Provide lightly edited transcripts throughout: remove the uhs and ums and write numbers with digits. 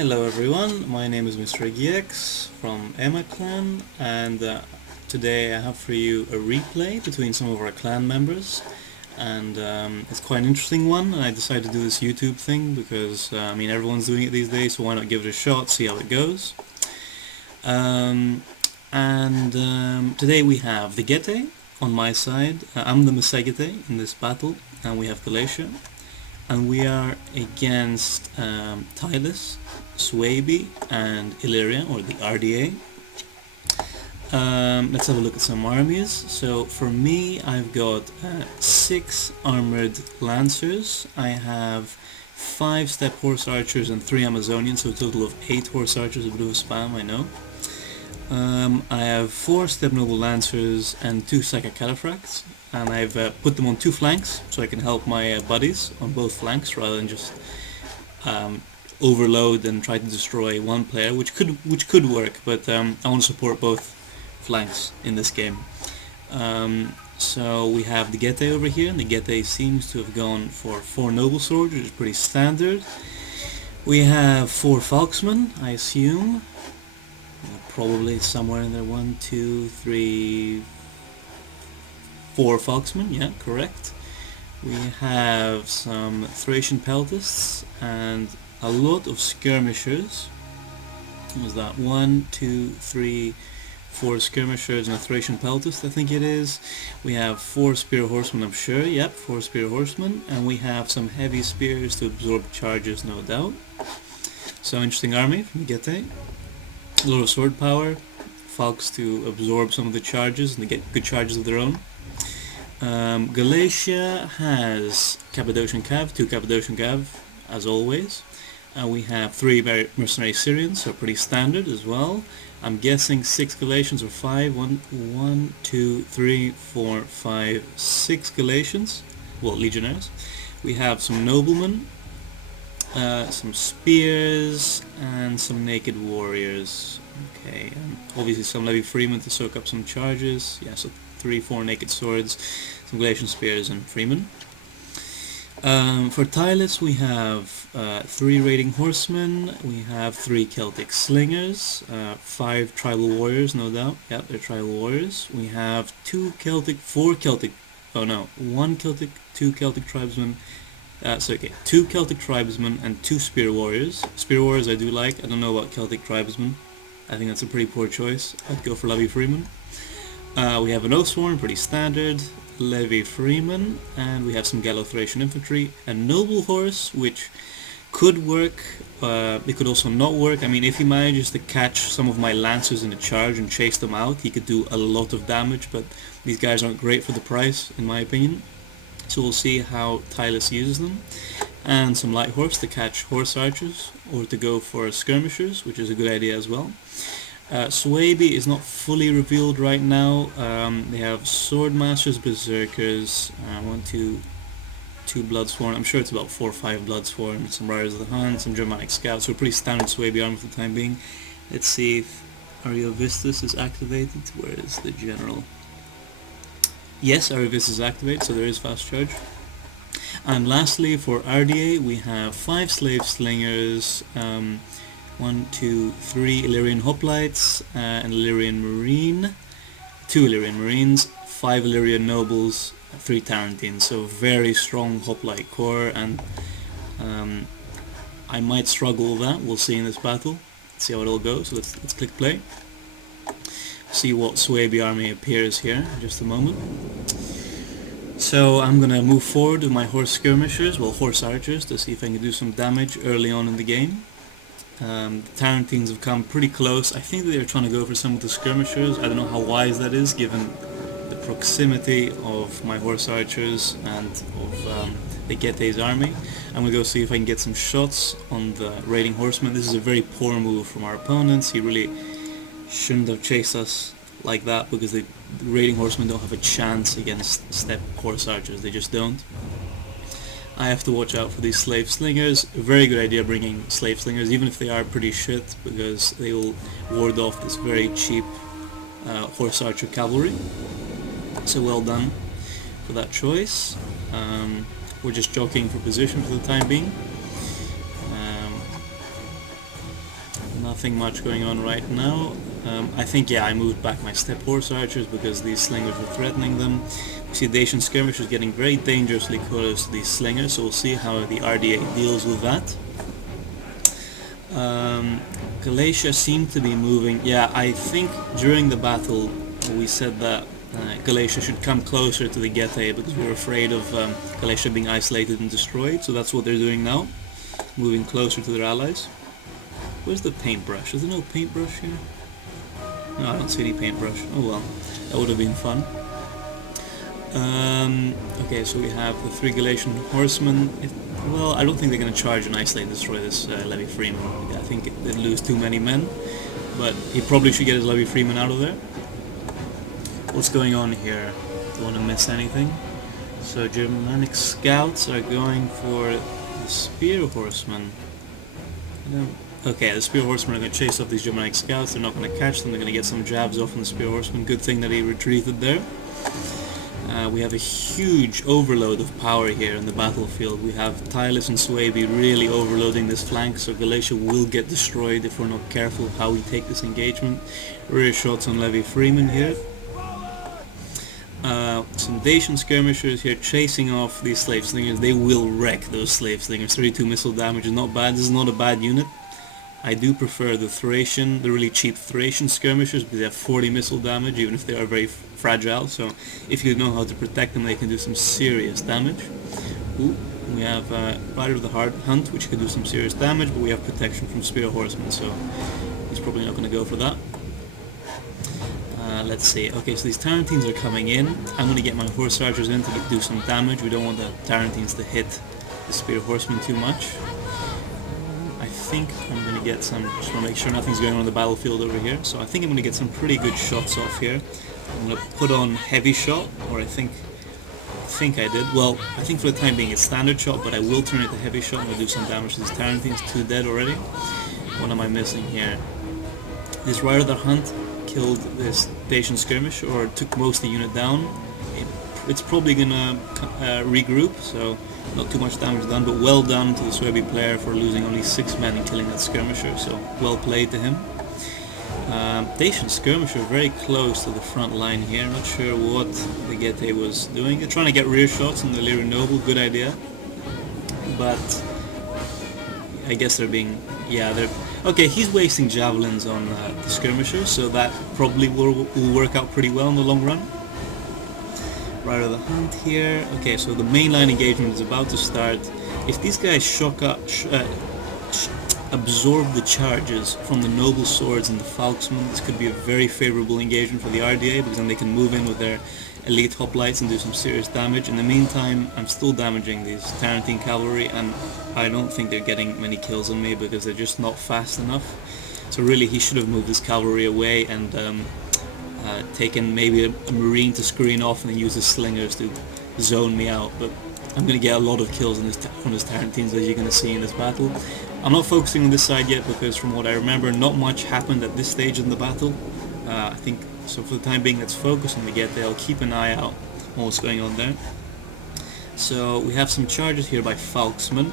Hello everyone, my name is Mr. GX from AIMA clan, and today I have for you a replay between some of our clan members, and it's quite an interesting one, and I decided to do this YouTube thing because everyone's doing it these days, so why not give it a shot, see how it goes. Today we have the Gete on my side. I'm the Mesegete in this battle, and we have Galatia. And we are against Tylus, Swaby, and Illyria, or the RDA. Let's have a look at some armies. So for me, I've got 6 armored lancers. I have 5 steppe horse archers and 3 Amazonians, so a total of 8 horse archers, a bit of a spam, I know. I have 4 steppe noble lancers and 2 Saka cataphracts, and I've put them on 2 flanks so I can help my buddies on both flanks rather than just overload and try to destroy one player, which could work, but I want to support both flanks in this game. So we have the Gete over here, and the Gete seems to have gone for 4 noble swords, which is pretty standard. We have 4 Falksmen, I assume. Probably somewhere in there, 1, 2, 3, 4 Falksmen, yeah, correct. We have some Thracian Peltists and a lot of Skirmishers. What was that? 1, 2, 3, 4 Skirmishers and a Thracian Peltist, I think it is. We have 4 Spear Horsemen, I'm sure, yep, 4 Spear Horsemen, and we have some heavy spears to absorb charges, no doubt. So, interesting army from Gete. A lot of sword power, Falks to absorb some of the charges and to get good charges of their own. Galatia has Cappadocian Cav, 2 Cappadocian Cav, as always. We have 3 mercenary Syrians, so pretty standard as well. I'm guessing 6 Galatians or 5. 1, 2, 3, 4, 5, 6 Galatians, well, legionnaires. We have some noblemen, some spears, and some naked warriors. Okay, and obviously some levy freemen to soak up some charges. Yeah, so 3, 4 naked swords, some Galatian spears, and freemen. For Tylus we have 3 raiding horsemen, we have 3 Celtic slingers, 5 tribal warriors, no doubt. Yeah, they're tribal warriors. We have 1 Celtic, 2 Celtic tribesmen. 2 Celtic tribesmen and 2 spear warriors. Spear warriors I do like. I don't know about Celtic tribesmen. I think that's a pretty poor choice. I'd go for Levy Freeman. We have an Oathsworn, pretty standard. Levy Freeman, and we have some Gallo-Thracian infantry. A noble horse, which could work. It could also not work. I mean, if he manages to catch some of my lancers in a charge and chase them out, he could do a lot of damage, but these guys aren't great for the price, in my opinion. So we'll see how Tylus uses them. And some light horse to catch horse archers, or to go for skirmishers, which is a good idea as well. Swaby is not fully revealed right now. They have Swordmasters, Berserkers, 2 Bloodsworn, I'm sure it's about 4 or 5 Bloodsworn, some Riders of the Hunt, some Germanic Scouts, so a pretty standard Swaby army for the time being. Let's see if Ariovistus is activated. Where is the general? Yes, Ariovistus is activated, so there is fast charge. And lastly, for RDA, we have 5 Slave Slingers, 1, 2, 3 Illyrian Hoplites, an Illyrian Marine, 2 Illyrian Marines, 5 Illyrian Nobles, 3 Tarantines, so very strong Hoplite core, and I might struggle with that. We'll see in this battle, see how it all goes. So let's click play. See what Swaby army appears here in just a moment. So I'm gonna move forward with my horse skirmishers, well, horse archers, to see if I can do some damage early on in the game. The Tarantines have come pretty close. I think that they're trying to go for some of the skirmishers. I don't know how wise that is given the proximity of my horse archers and of the Gete's army. I'm gonna go see if I can get some shots on the raiding horsemen. This is a very poor move from our opponents. He really shouldn't have chased us like that, because the raiding horsemen don't have a chance against steppe horse archers. They just don't. I have to watch out for these slave slingers. A very good idea bringing slave slingers, even if they are pretty shit, because they will ward off this very cheap horse archer cavalry. So well done for that choice. We're just jockeying for position for the time being. nothing much going on right now. I think, yeah, I moved back my step horse archers because these slingers were threatening them. We see Dacian skirmishers getting very dangerously close to these slingers, so we'll see how the RDA deals with that. Galatia seemed to be moving. Yeah, I think during the battle we said that Galatia should come closer to the Getae because we were afraid of Galatia being isolated and destroyed, so that's what they're doing now, moving closer to their allies. Where's the paintbrush? Is there no paintbrush here? No, I don't see any paintbrush. Oh well, that would have been fun. Okay, so we have the 3 Galatian horsemen. Well, I don't think they're going to charge and isolate and destroy this Levy Freeman. I think they'd lose too many men, but he probably should get his Levy Freeman out of there. What's going on here? Don't want to miss anything. So Germanic scouts are going for the spear horsemen. Okay, the spear horsemen are going to chase off these Germanic scouts. They're not going to catch them. They're going to get some jabs off on the spear horsemen. Good thing that he retreated there. We have a huge overload of power here in the battlefield. We have Tylus and Suebi really overloading this flank, so Galatia will get destroyed if we're not careful of how we take this engagement. Rear shots on Levy Freeman here. Some Dacian skirmishers here chasing off these slave slingers. They will wreck those slave slingers. 32 missile damage is not bad. This is not a bad unit. I do prefer the Thracian, the really cheap Thracian skirmishers, because they have 40 missile damage, even if they are very fragile. So if you know how to protect them, they can do some serious damage. Ooh, we have Rider of the Hunt, which can do some serious damage, but we have protection from Spear Horsemen, so he's probably not going to go for that. Let's see. Okay, so these Tarantines are coming in. I'm going to get my Horse Archers in to do some damage. We don't want the Tarantines to hit the Spear Horsemen too much. I think I'm going to get some, just want to make sure nothing's going on the battlefield over here. So I think I'm going to get some pretty good shots off here. I'm going to put on Heavy Shot, or I think I did. Well, I think for the time being it's Standard Shot, but I will turn it to Heavy Shot and we'll do some damage to these Tarantines. 2 dead already. What am I missing here? This Rider of the Hunt killed this Dacian skirmish, or took most of the unit down. It's probably gonna regroup, so not too much damage done, but well done to the Suebi player for losing only 6 men and killing that skirmisher, so well played to him. Dacian skirmisher very close to the front line here. Not sure what the Getae was doing. They're trying to get rear shots on the Illyrian Noble, good idea, but I guess they're being, yeah, they're okay. He's wasting javelins on the skirmishers, so that probably will work out pretty well in the long run. Rider of the Hunt here. Okay, so the mainline engagement is about to start. If these guys absorb the charges from the Noble Swords and the Falksmen, this could be a very favorable engagement for the RDA, because then they can move in with their elite hoplites and do some serious damage. In the meantime, I'm still damaging these Tarantine cavalry, and I don't think they're getting many kills on me because they're just not fast enough. So really he should have moved his cavalry away and taken maybe a marine to screen off and then use his slingers to zone me out. But I'm going to get a lot of kills on his Tarantines, as you're going to see in this battle. I'm not focusing on this side yet because from what I remember not much happened at this stage in the battle. I think so for the time being let's focus on the Getae. I'll keep an eye out on what's going on there. So we have some charges here by Falksmen.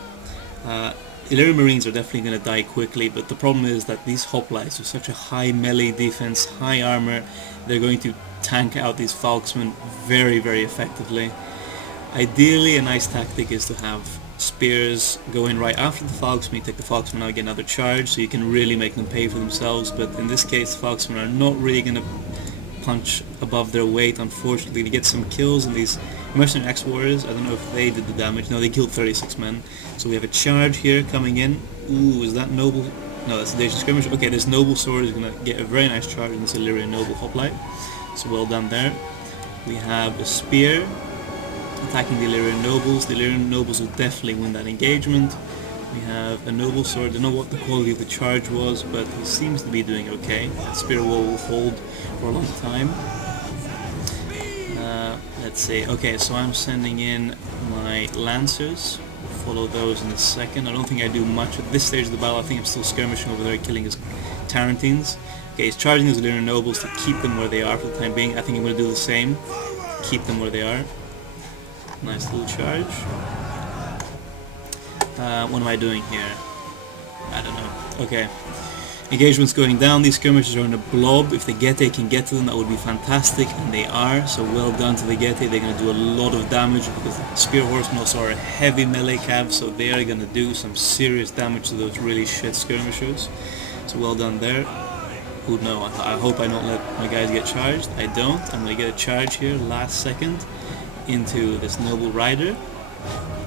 Illyrian Marines are definitely going to die quickly, but the problem is that these hoplites are such a high melee defense, high armor, they're going to tank out these Falksmen very, very effectively. Ideally, a nice tactic is to have spears go in right after the Falksmen, take the Falksmen out, get another charge, so you can really make them pay for themselves, but in this case the Falksmen are not really going to punch above their weight, unfortunately. To get some kills in these Mercenary X-Warriors, I don't know if they did the damage. No, they killed 36 men. So we have a charge here coming in. Ooh, is that Noble? No, that's the Dacian Skirmish. Okay, this Noble Sword is going to get a very nice charge in this Illyrian Noble Hoplite. So well done there. We have a Spear attacking the Illyrian Nobles. The Illyrian Nobles will definitely win that engagement. We have a Noble Sword. I don't know what the quality of the charge was, but he seems to be doing okay. That Spear wall will hold for a long time. Let's see. Okay, so I'm sending in my Lancers. We'll follow those in a second. I don't think I do much at this stage of the battle. I think I'm still skirmishing over there, killing his Tarantines. Okay, he's charging his Illyrian Nobles to keep them where they are for the time being. I think I'm going to do the same. Keep them where they are. Nice little charge. What am I doing here? I don't know. Okay. Engagement's going down, these skirmishers are in a blob. If the Getae can get to them, that would be fantastic, and they are, so well done to the Getae. They're going to do a lot of damage because the Spear Horsemen also are a heavy melee cav, so they are going to do some serious damage to those really shit skirmishers. So well done there. Oh no, I hope I don't let my guys get charged. I don't. I'm going to get a charge here last second into this Noble Rider.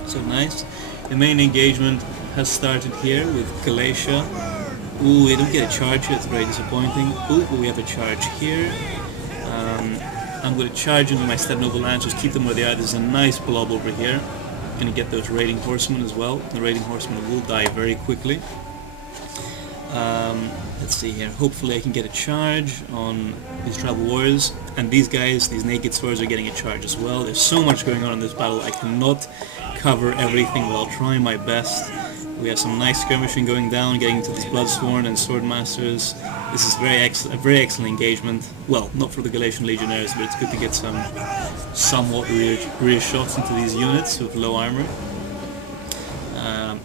So nice. The main engagement has started here with Galatia. Ooh, we don't get a charge here, it's very disappointing. Ooh, we have a charge here. I'm going to charge into my Step Noble Lancers, keep them where they are. There's a nice blob over here. Going to get those Raiding Horsemen as well. The Raiding Horsemen will die very quickly. Let's see here. Hopefully I can get a charge on these Tribal Warriors. And these guys, these Naked Swords, are getting a charge as well. There's so much going on in this battle, I cannot cover everything, but I'll try my best. We have some nice skirmishing going down, getting into these Bloodsworn and Swordmasters. This is a very excellent engagement. Well, not for the Galatian Legionnaires, but it's good to get some somewhat rear shots into these units with low armor.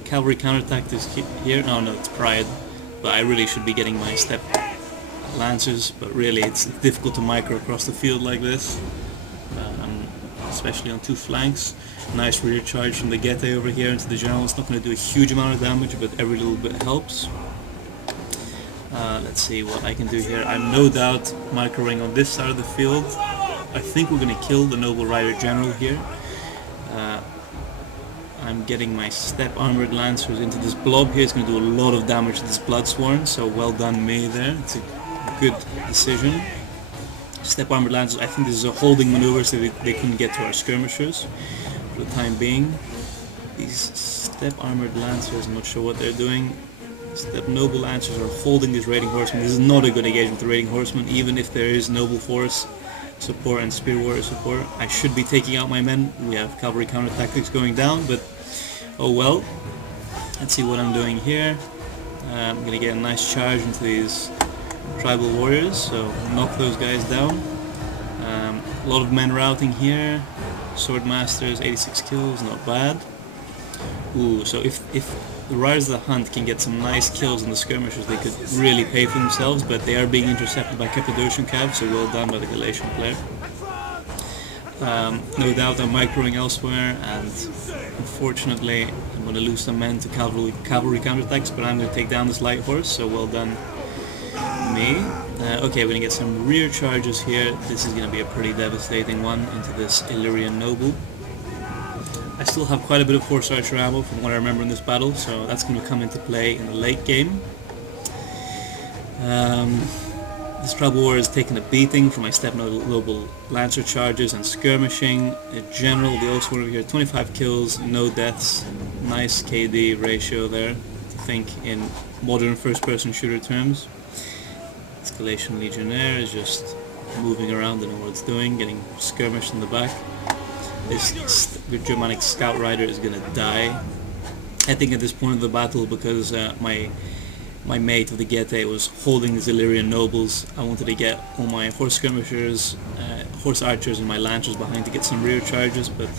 Cavalry counterattack is here. Oh no, it's Pride. But I really should be getting my Step Lancers, but really it's difficult to micro across the field like this, especially on two flanks. Nice rear charge from the Getae over here into the General. It's not going to do a huge amount of damage, but every little bit helps. Let's see what I can do here. I'm no doubt microing on this side of the field. I think we're going to kill the Noble Rider General here. I'm getting my Step Armored Lancers into this blob here. It's going to do a lot of damage to this Bloodsworn, so well done me there. It's a good decision. Step Armored Lancers, I think this is a holding maneuver so they couldn't get to our skirmishers for the time being. These Step Armored Lancers, I'm not sure what they're doing. Step Noble Lancers are holding these Raiding Horsemen. This is not a good engagement with the Raiding Horsemen, even if there is Noble Force support and Spear Warrior support. I should be taking out my men. We have Cavalry counter tactics going down, but oh well. Let's see what I'm doing here. I'm going to get a nice charge into these Tribal Warriors, so knock those guys down. A lot of men routing here. Swordmasters, 86 kills, not bad. Ooh, so if the Riders of the Hunt can get some nice kills on the skirmishers, they could really pay for themselves, but they are being intercepted by Cappadocian Cav, so well done by the Galatian player. No doubt I'm microing elsewhere, and unfortunately I'm going to lose some men to cavalry counterattacks, but I'm going to take down this light horse, so well done me. Okay, we're going to get some rear charges here. This is going to be a pretty devastating one into this Illyrian Noble. I still have quite a bit of Horse Archer ammo from what I remember in this battle, so that's going to come into play in the late game. This Tribal Warrior is taking a beating from my Step Noble Lancer charges and skirmishing. In general, the Oath over here, 25 kills, no deaths, nice KD ratio there, I think in modern first-person shooter terms. This Galatian Legionnaire is just moving around, don't know what it's doing, getting skirmished in the back. This Germanic Scout Rider is gonna die, I think, at this point of the battle, because my mate of the Getae was holding these Illyrian nobles. I wanted to get all my horse skirmishers, horse archers and my lancers behind to get some rear charges, but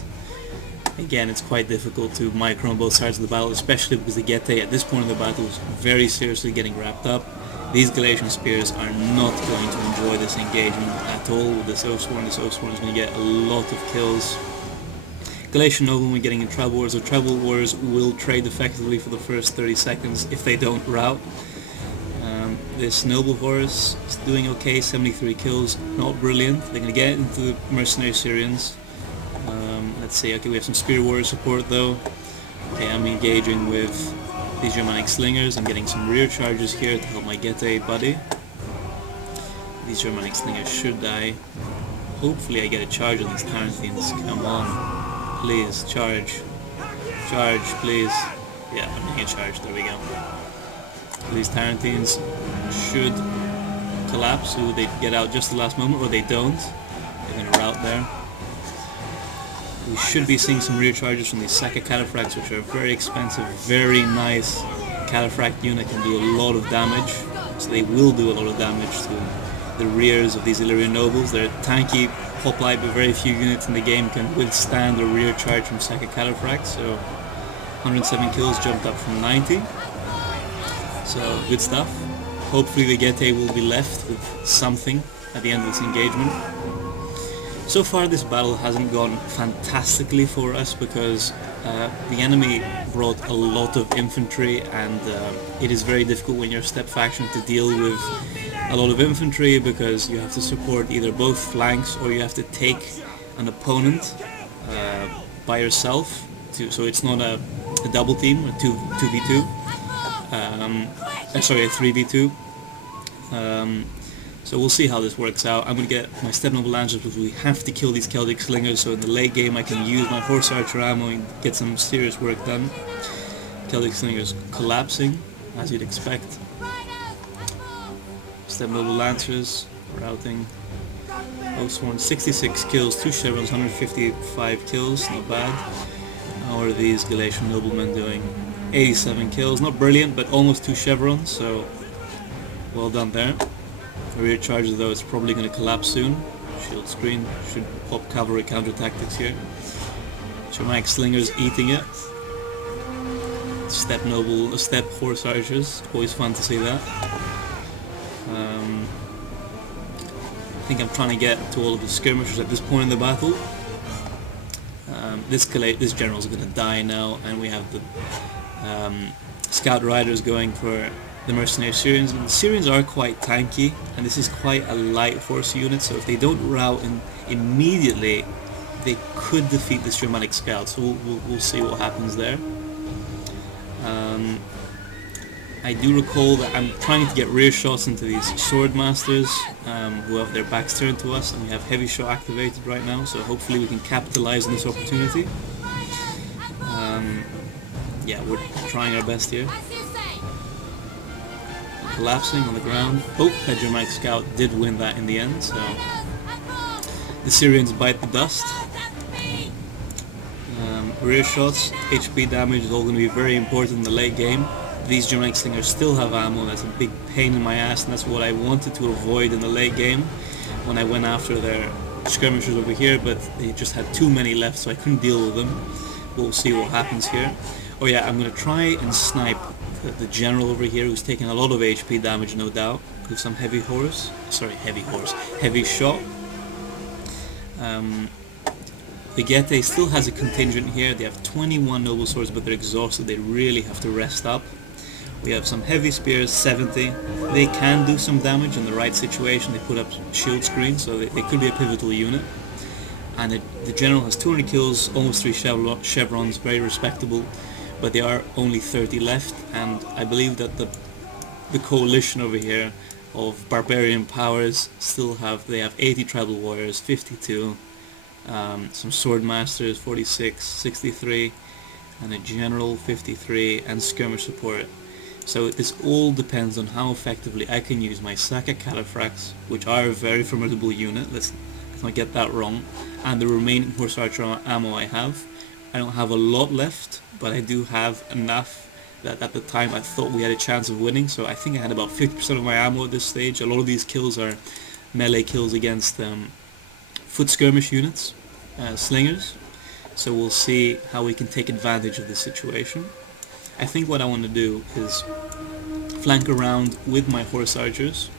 again it's quite difficult to micro on both sides of the battle, especially because the Getae at this point of the battle is very seriously getting wrapped up. These Galatian spears are not going to enjoy this engagement at all with this Oathsworn. This Oathsworn is going to get a lot of kills. Galatian noblemen getting in Tribal Wars, or Tribal Wars will trade effectively for the first 30 seconds if they don't rout. This Noble Horse is doing okay, 73 kills, not brilliant. They're going to get into the Mercenary Syrians. Let's see, okay, we have some Spear Warrior support though. Okay, I'm engaging with these Germanic Slingers. I'm getting some rear charges here to help my Getae buddy. These Germanic Slingers should die. Hopefully I get a charge on these Tarantines. Come on. Please, charge. Charge, please. Yeah, I'm getting a charge. There we go. These Tarantines should collapse, so they get out just the last moment, or they don't. They're going to rout there. We should be seeing some rear charges from these Saka Cataphracts, which are very expensive, very nice Cataphract unit, can do a lot of damage. So they will do a lot of damage to the rears of these Illyrian nobles. They're tanky, hoplite, but very few units in the game can withstand a rear charge from Saka Cataphracts. So 107 kills jumped up from 90. So good stuff. Hopefully the Getae will be left with something at the end of this engagement. So far this battle hasn't gone fantastically for us because the enemy brought a lot of infantry, and it is very difficult when you're a steppe faction to deal with a lot of infantry because you have to support either both flanks or you have to take an opponent by yourself. So it's not a double team, a 2v2. Sorry, a 3v2. So we'll see how this works out. I'm going to get my Steppe Noble Lancers because we have to kill these Celtic Slingers, so in the late game I can use my Horse Archer ammo and get some serious work done. Celtic Slingers collapsing, as you'd expect. Steppe Noble Lancers routing. Oathsworn, 66 kills, 2 chevrons, 155 kills, not bad. How are these Galatian noblemen doing? 87 kills, not brilliant, but almost 2 chevrons, so well done there. Rear charger though is probably going to collapse soon. Shield screen, should pop cavalry counter tactics here. Germanic Slingers eating it. Steppe Noble, Steppe Horse Archers, always fun to see that. I think I'm trying to get to all of the skirmishers at this point in the battle. This general is going to die now, and we have the Scout Riders going for the mercenary Syrians. And the Syrians are quite tanky, and this is quite a light horse unit, so if they don't rout immediately, they could defeat this Germanic Scout, so we'll see what happens there. I do recall that I'm trying to get rear shots into these sword masters who have their backs turned to us, and we have heavy shot activated right now, so hopefully we can capitalize on this opportunity. Yeah, we're trying our best here. Collapsing on the ground. Oh, that Germanic Scout did win that in the end, so the Syrians bite the dust. Rear shots, HP damage is all going to be very important in the late game. These Germanic Slingers still have ammo, that's a big pain in my ass, and that's what I wanted to avoid in the late game when I went after their skirmishers over here, but they just had too many left, so I couldn't deal with them. We'll see what happens here. Oh yeah, I'm going to try and snipe the general over here, who's taking a lot of HP damage, no doubt, with some heavy shot. The Getae still has a contingent here. They have 21 noble swords, but they're exhausted. They really have to rest up. We have some heavy spears, 70. They can do some damage in the right situation. They put up shield screen, so they could be a pivotal unit. And the general has 200 kills, almost 3 chevrons, very respectable. But there are only 30 left, and I believe that the coalition over here of barbarian powers they have 80 tribal warriors, 52. Some sword masters, 46, 63, and a general, 53, and skirmish support. So this all depends on how effectively I can use my Saka Califracs, which are a very formidable unit, let's not get that wrong, and the remaining horse archer ammo I have. I don't have a lot left, but I do have enough that at the time I thought we had a chance of winning, so I think I had about 50% of my ammo at this stage. A lot of these kills are melee kills against foot skirmish units, slingers, so we'll see how we can take advantage of this situation. I think what I want to do is flank around with my horse archers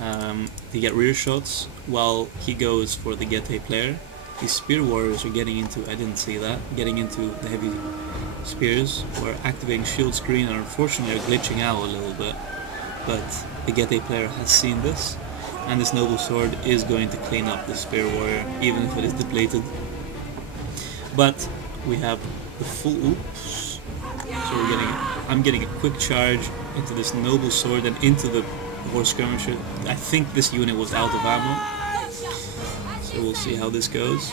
to get rear shots while he goes for the Getae player. These spear warriors are getting into, I didn't see that, getting into the heavy spears. We're activating shield screen and unfortunately are glitching out a little bit, but the Getae player has seen this, and this noble sword is going to clean up the spear warrior even if it is depleted. But we have the full oops, so I'm getting a quick charge into this noble sword and into the horse skirmisher. I think this unit was out of ammo, so we'll see how this goes.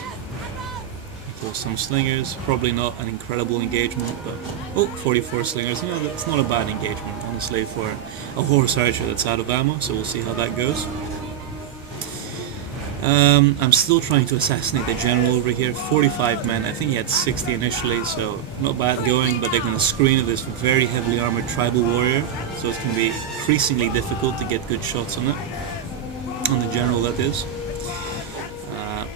Kill some slingers, probably not an incredible engagement, but 44 slingers, that's not a bad engagement honestly for a horse archer that's out of ammo, so we'll see how that goes. I'm still trying to assassinate the general over here, 45 men, I think he had 60 initially, so not bad going, but they're going to screen at this very heavily armored tribal warrior, so it's going to be increasingly difficult to get good shots on it, on the general that is.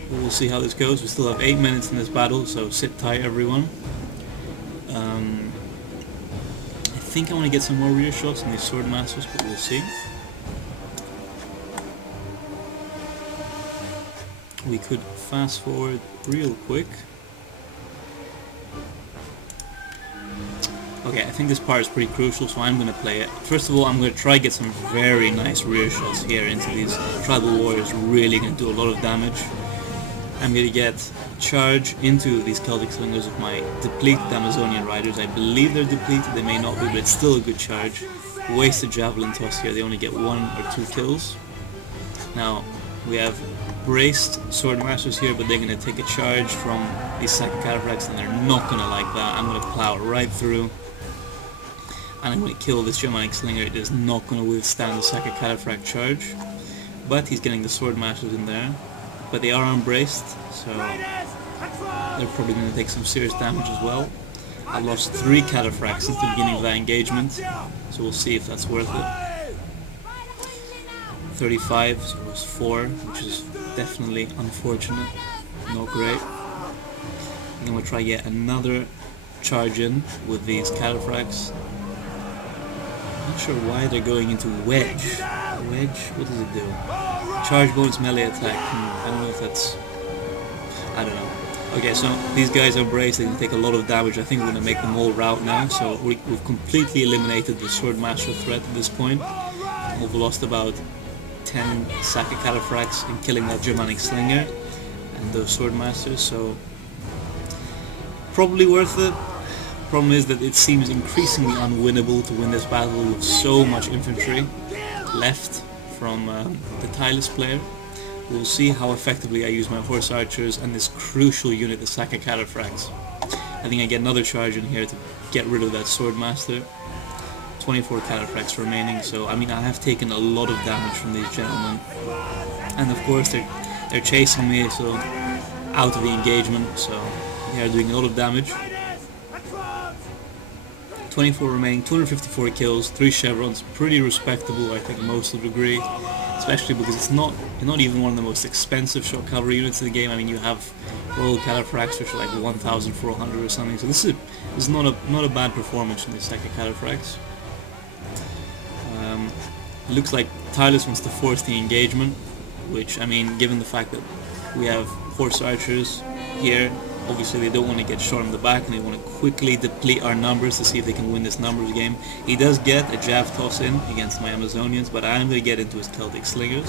We'll see how this goes. We still have 8 minutes in this battle, so sit tight everyone. I think I want to get some more rear shots on these sword masters, but we'll see. We could fast forward real quick. Okay, I think this part is pretty crucial, so I'm going to play it. First of all, I'm going to try to get some very nice rear shots here into these tribal warriors, really going to do a lot of damage. I'm going to get charge into these Celtic slingers with my depleted Amazonian riders. I believe they're depleted, they may not be, but it's still a good charge. Wasted javelin toss here, they only get 1 or 2 kills. Now, we have braced sword masters here, but they're going to take a charge from these Saka cataphracts, and they're not going to like that. I'm going to plow it right through, and I'm going to kill this Germanic slinger. It is not going to withstand the Saka cataphract charge, but he's getting the sword masters in there. But they are unbraced, so they're probably going to take some serious damage as well. I lost 3 cataphracts since the beginning of that engagement, so we'll see if that's worth it. 35, so it was 4, which is definitely unfortunate, not great. I'm going to try yet another charge in with these cataphracts. I'm not sure why they're going into wedge. Wedge? What does it do? Charge bonus melee attack. I don't know if that's... I don't know. Okay, so these guys are braced, they can take a lot of damage. I think we're going to make them all rout now, so we've completely eliminated the sword master threat at this point. We've lost about 10 Saka cataphracts in killing that Germanic slinger and those sword masters, so probably worth it. Problem is that it seems increasingly unwinnable to win this battle with so much infantry left from the tireless player. We'll see how effectively I use my horse archers and this crucial unit, the Saka cataphracts. I think I get another charge in here to get rid of that sword master. 24 cataphracts remaining, so I mean I have taken a lot of damage from these gentlemen, and of course they're chasing me, so out of the engagement, so they are doing a lot of damage. 24 remaining, 254 kills, 3 chevrons, pretty respectable, I think most would agree, especially because it's not even one of the most expensive shot cavalry units in the game. I mean, you have Royal Cataphracts which are like 1,400 or something, so this is not a bad performance from the Saka Cataphracts. It looks like Tylus wants to force the engagement, which, I mean, given the fact that we have horse archers here, obviously they don't want to get shot in the back and they want to quickly deplete our numbers to see if they can win this numbers game. He does get a jav toss in against my Amazonians, but I am going to get into his Celtic slingers.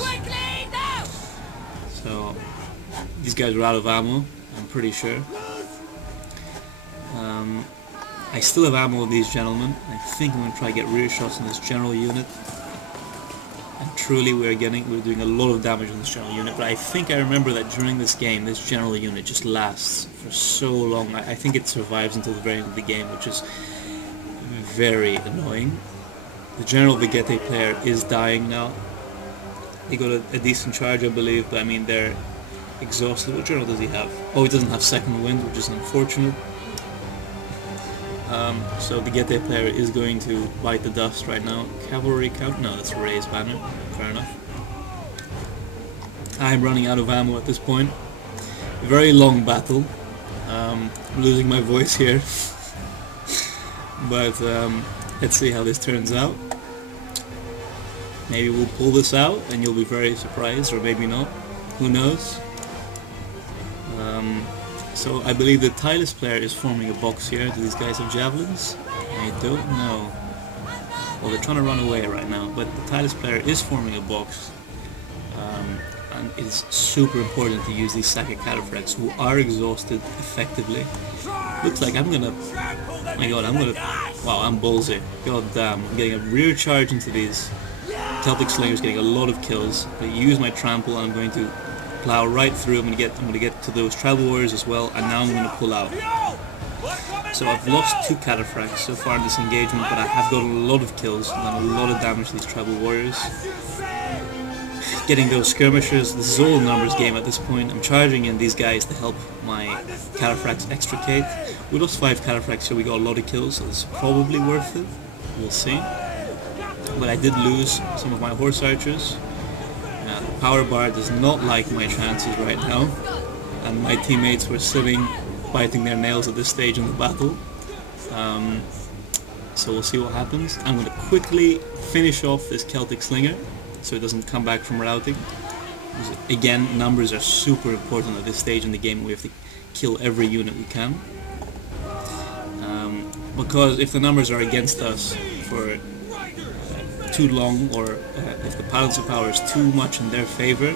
So these guys are out of ammo, I'm pretty sure. I still have ammo with these gentlemen. I think I'm going to try to get rear shots on this general unit. And truly we're doing a lot of damage on this general unit, but I think I remember that during this game this general unit just lasts for so long. I think it survives until the very end of the game, which is very annoying. The general Vigete player is dying now. He got a decent charge, I believe, but I mean they're exhausted. What general does he have? Oh, he doesn't have second wind, which is unfortunate. So the Vigete player is going to bite the dust right now. Cavalry count? No, that's a raised banner. Fair enough. I'm running out of ammo at this point. Very long battle. I'm losing my voice here. But let's see how this turns out. Maybe we'll pull this out and you'll be very surprised, or maybe not. Who knows? So I believe the Tylus player is forming a box here. Do these guys have javelins? I don't know. Well, they're trying to run away right now, but the Tylus player is forming a box. And it's super important to use these Saka cataphracts who are exhausted effectively. Looks like I'm gonna... my god, wow, I'm ballsy. God damn, I'm getting a rear charge into these Celtic slingers, getting a lot of kills. I use my trample and I'm going to plow right through. I'm going to get to those tribal warriors as well, and now I'm going to pull out. So I've lost 2 cataphracts so far in this engagement, but I have got a lot of kills, done a lot of damage to these tribal warriors. Getting those skirmishers, this is all a numbers game at this point. I'm charging in these guys to help my cataphracts extricate. We lost 5 cataphracts, so we got a lot of kills, so it's probably worth it. We'll see. But I did lose some of my horse archers. The power bar does not like my chances right now, and my teammates were sitting, biting their nails at this stage in the battle. so we'll see what happens. I'm going to quickly finish off this Celtic Slinger so it doesn't come back from routing. Again, numbers are super important at this stage in the game. We have to kill every unit we can. Because if the numbers are against us for too long, or if the balance of power is too much in their favor,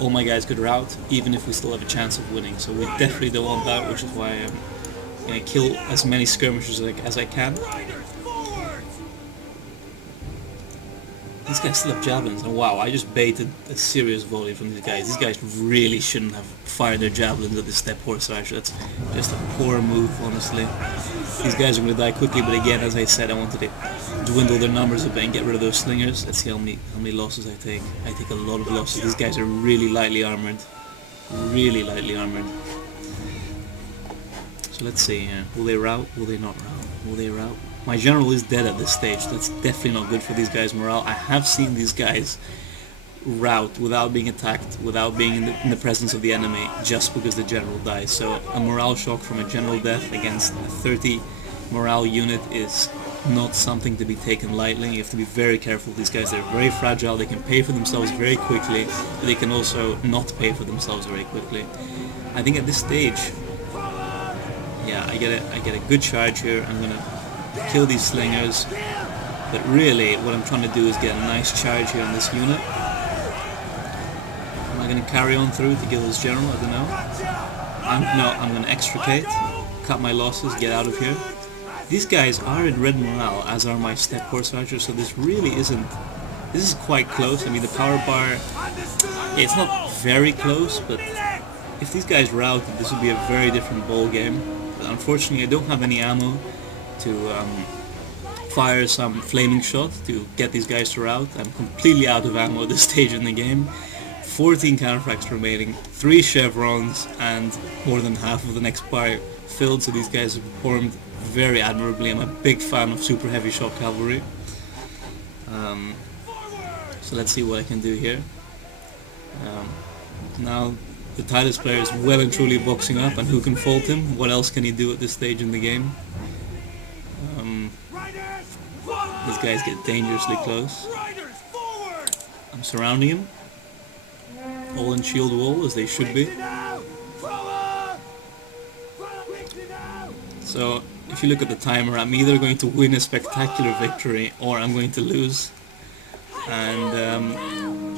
all my guys could rout, even if we still have a chance of winning. So we definitely don't want that, which is why I'm going to kill as many skirmishers as I can. These guys still have javelins, and wow, I just baited a serious volley from these guys. These guys really shouldn't have fired their javelins at this step horse archer. That's just a poor move, honestly. These guys are going to die quickly, but again, as I said, I wanted to dwindle their numbers a bit and get rid of those slingers. Let's see how many losses I take. I take a lot of losses. These guys are really lightly armored. Really lightly armored. So let's see, will they rout? Will they not rout? Will they rout? My general is dead at this stage. That's definitely not good for these guys' morale. I have seen these guys rout without being attacked, without being in the presence of the enemy, just because the general dies. So a morale shock from a general death against a 30 morale unit is not something to be taken lightly. You have to be very careful. These guys are very fragile. They can pay for themselves very quickly, but they can also not pay for themselves very quickly. I think at this stage, yeah, I get a good charge here. I'm gonna kill these slingers, but really what I'm trying to do is get a nice charge here on this unit. Am I going to carry on through to kill this general? I don't know. I'm going to extricate, cut my losses, get out of here. These guys are in red morale, as are my step horse archers, so this really isn't... This is quite close. I mean, the power bar, it's not very close, but if these guys routed, this would be a very different ball game. But unfortunately, I don't have any ammo to fire some flaming shot to get these guys to rout. I'm completely out of ammo at this stage in the game. 14 counterfracts remaining, 3 chevrons, and more than half of the next bar filled, so these guys have performed very admirably. I'm a big fan of super heavy shot cavalry. So let's see what I can do here. Now the Titus player is well and truly boxing up, and who can fault him? What else can he do at this stage in the game? These guys get dangerously close. I'm surrounding him. All in shield wall, as they should be. So, if you look at the timer, I'm either going to win a spectacular victory or I'm going to lose. And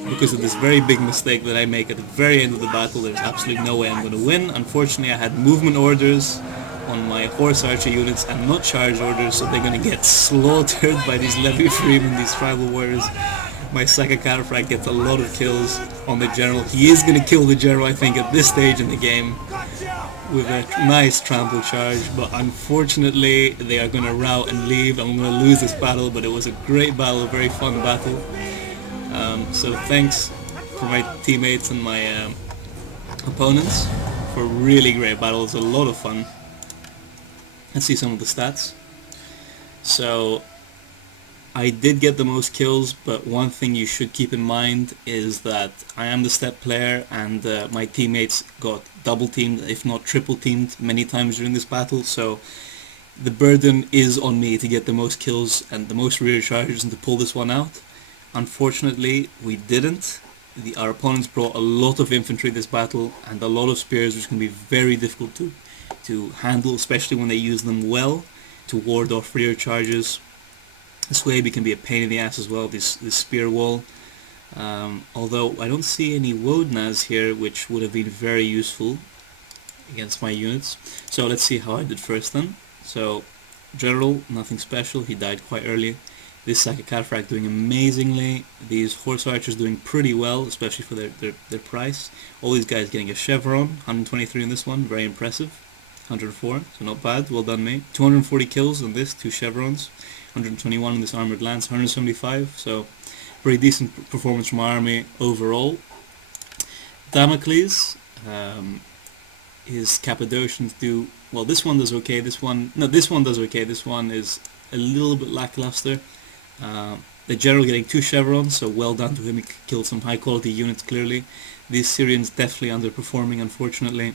because of this very big mistake that I make at the very end of the battle, there's absolutely no way I'm going to win. Unfortunately, I had movement orders on my horse archer units and not charge orders, so they're going to get slaughtered by these levy freemen, these tribal warriors. My second counterfrag gets a lot of kills on the general. He is going to kill the general, I think, at this stage in the game with a nice trample charge, but unfortunately they are going to rout and leave. I'm going to lose this battle, but it was a great battle, a very fun battle. So thanks for my teammates and my opponents for a really great battle. It was a lot of fun. Let's see some of the stats. So I did get the most kills, but one thing you should keep in mind is that I am the step player, and my teammates got double teamed, if not triple teamed, many times during this battle, so the burden is on me to get the most kills and the most rear charges and to pull this one out. Unfortunately, we didn't. Our opponents brought a lot of infantry this battle and a lot of spears, which can be very difficult to handle, especially when they use them well to ward off rear charges. Swaby can be a pain in the ass as well, this spear wall. Although I don't see any Wodnas here, which would have been very useful against my units. So let's see how I did first then. So General, nothing special, he died quite early. This Sakakatafrak doing amazingly. These horse archers doing pretty well, especially for their price. All these guys getting a chevron, 123 in this one, very impressive. 104, so not bad, well done mate. 240 kills on this, 2 chevrons. 121 in this armored lance, 175, so pretty decent performance from our army overall. Damocles, his Cappadocians do, well, this one does okay, this one does okay, this one is a little bit lackluster. The general getting 2 chevrons, so well done to him, he killed some high quality units clearly. These Syrians definitely underperforming, unfortunately.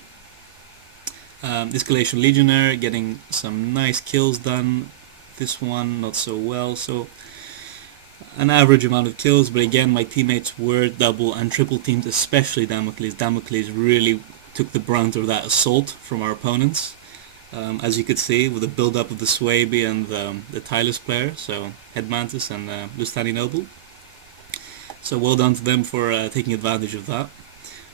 This Galatian Legionnaire getting some nice kills done. This one not so well, so an average amount of kills, but again my teammates were double and triple teamed, especially Damocles. Damocles really took the brunt of that assault from our opponents, as you could see with the build up of the Swaby and the Tylus player, so Head Mantis and Lustani Noble. So well done to them for taking advantage of that.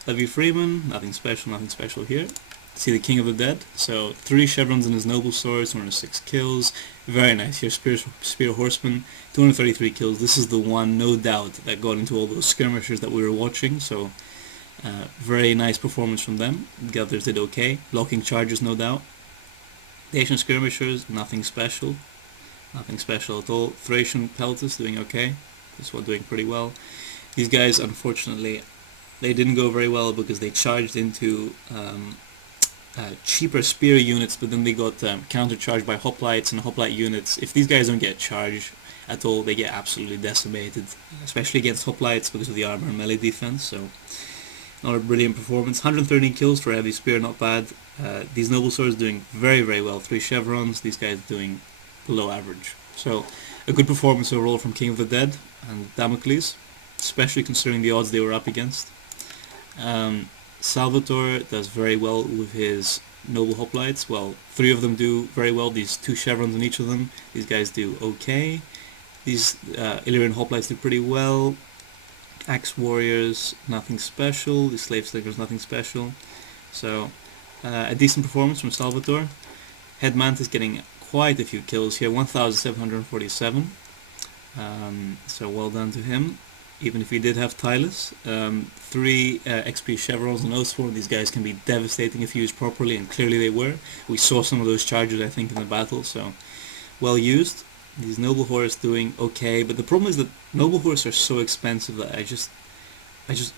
Levy Freeman, nothing special here. See the King of the Dead, so 3 chevrons in his Noble Swords, 106 kills, very nice. Here Spear Horseman, 233 kills. This is the one, no doubt, that got into all those skirmishers that we were watching, so very nice performance from them. The others did okay, blocking charges no doubt. The Asian skirmishers, nothing special at all. Thracian Peltus doing okay, this one doing pretty well. These guys, unfortunately, they didn't go very well because they charged into cheaper spear units, but then they got counter-charged by hoplites, and hoplite units, if these guys don't get charged at all, they get absolutely decimated, especially against hoplites because of the armor and melee defense, so not a brilliant performance. 113 kills for heavy spear, not bad. These noble swords doing very, very well. 3 chevrons, these guys doing below average. So a good performance overall from King of the Dead and Damocles, especially considering the odds they were up against. Salvatore does very well with his noble hoplites. Well, 3 of them do very well. These 2 chevrons in each of them. These guys do okay. These Illyrian hoplites do pretty well. Axe warriors, nothing special. These slave slingers, nothing special. So a decent performance from Salvatore. Head Mantis getting quite a few kills here, 1,747. So well done to him. Even if he did have Tylus. 3 XP chevrons and Oathsworn. These guys can be devastating if used properly, and clearly they were. We saw some of those charges, I think, in the battle, so well used. These Noble Horse doing okay, but the problem is that Noble Horse are so expensive that I just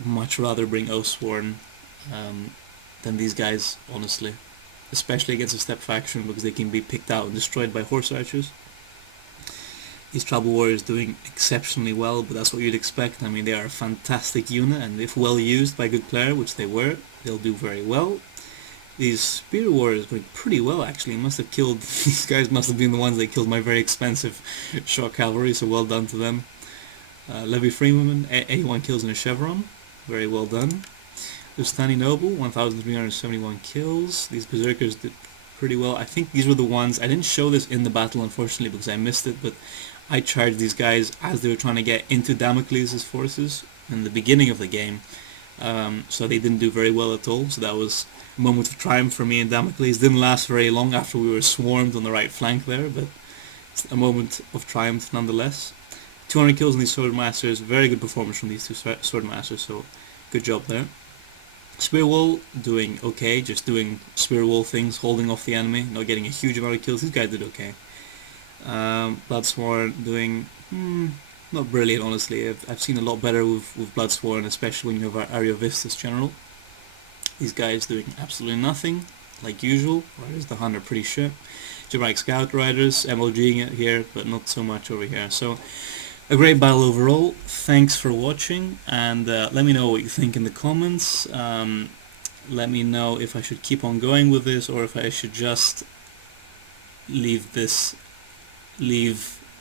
much rather bring Oathsworn than these guys, honestly. Especially against a step faction, because they can be picked out and destroyed by horse archers. These Tribal Warriors doing exceptionally well, but that's what you'd expect. I mean, they are a fantastic unit, and if well used by a good player, which they were, they'll do very well. These Spear Warriors going pretty well, actually. Must have killed, these guys must have been the ones that killed my very expensive Shock Cavalry, so well done to them. Levy Freeman, 81 kills in a chevron, very well done. Lustani Noble, 1,371 kills. These Berserkers did pretty well. I think these were the ones, I didn't show this in the battle unfortunately because I missed it, but I charged these guys as they were trying to get into Damocles' forces in the beginning of the game, so they didn't do very well at all, so that was a moment of triumph for me and Damocles. Didn't last very long after we were swarmed on the right flank there, but it's a moment of triumph nonetheless. 200 kills in these Sword Masters, very good performance from these 2 Sword Masters, so good job there. Spear Wall doing okay, just doing Spear Wall things, holding off the enemy, not getting a huge amount of kills. This guy did okay. Bloodsworn doing not brilliant, honestly. I've seen a lot better with Bloodsworn, especially when you have Ariovistus General. These guys doing absolutely nothing, like usual. Riders the Hun are pretty shit. Germanic Scout Riders, MLGing it here, but not so much over here. So a great battle overall. Thanks for watching, and let me know what you think in the comments. Let me know if I should keep on going with this or if I should just leave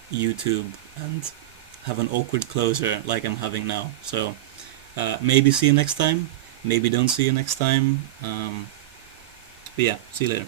YouTube and have an awkward closer like I'm having now. So maybe see you next time, maybe don't see you next time, but yeah, see you later.